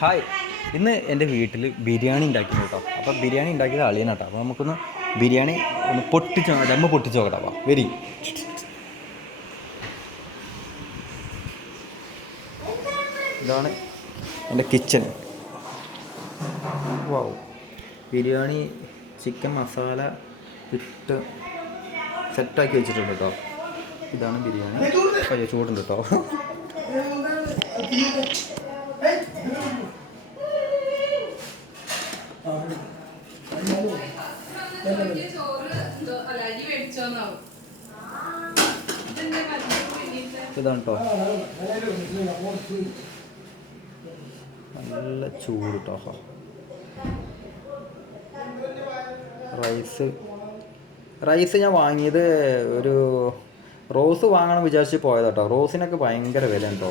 Hi, ഇന്ന് എൻ്റെ വീട്ടിൽ ബിരിയാണി ഉണ്ടാക്കിയിരുന്നു കേട്ടോ. അപ്പോൾ ബിരിയാണി ഉണ്ടാക്കിയത് അളിയനാട്ടോ. അപ്പോൾ നമുക്കൊന്ന് ബിരിയാണി ഒന്ന് ദമ്മ് പൊട്ടിച്ച് നോക്കട്ടോ. അപ്പോൾ വെരി ഇതാണ് എൻ്റെ കിച്ചൺ. വാവ്, ബിരിയാണി ചിക്കൻ മസാല ഇട്ട് സെറ്റാക്കി വെച്ചിട്ടുണ്ട് കേട്ടോ. ഇതാണ് ബിരിയാണി. അയ്യോ, ചൂടുണ്ട് കേട്ടോ. ഇതാണ് കേട്ടോ, നല്ല ചൂട് കേട്ടോ. റൈസ് ഞാൻ വാങ്ങിയത് ഒരു റോസ് വാങ്ങണം വിചാരിച്ച് പോയത് കേട്ടോ. റോസിനൊക്കെ ഭയങ്കര വില കേട്ടോ.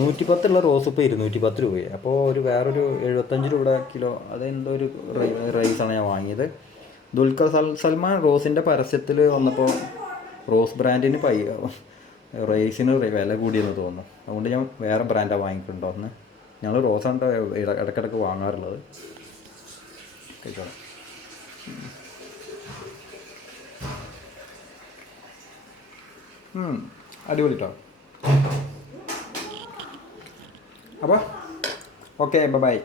110 റോസ് ഇപ്പോൾ 210 രൂപയായി. അപ്പോൾ വേറൊരു 75 രൂപ കിലോ അതെന്തോ ഒരു റൈസാണ് ഞാൻ വാങ്ങിയത്. ദുൽഖർ സൽമാൻ റോസിൻ്റെ പരസ്യത്തിൽ വന്നപ്പോൾ റോസ് ബ്രാൻഡിന് റൈസിന് വില കൂടിയെന്ന് തോന്നുന്നു. അതുകൊണ്ട് ഞാൻ വേറെ ബ്രാൻഡാണ് വാങ്ങിയിട്ടുണ്ടോ എന്ന്. ഞങ്ങൾ റോസാണ് ഇടയ്ക്കിടയ്ക്ക് വാങ്ങാറുള്ളത്. കഴിച്ചോളാം. അടിപൊളി കേട്ടോ. അപ്പോൾ ഓക്കെ, ബൈ.